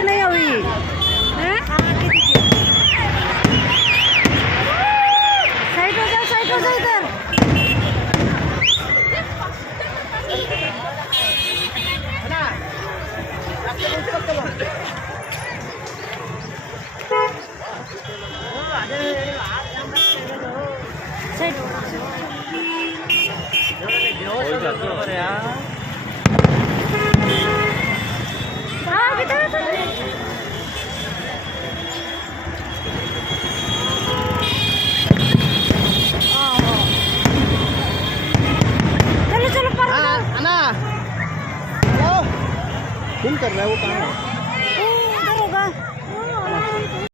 नहीं हुई साइड हो जाओ इधर। चलो चलो पर आना हेलो फोन कर रहा है वो कहाँ है?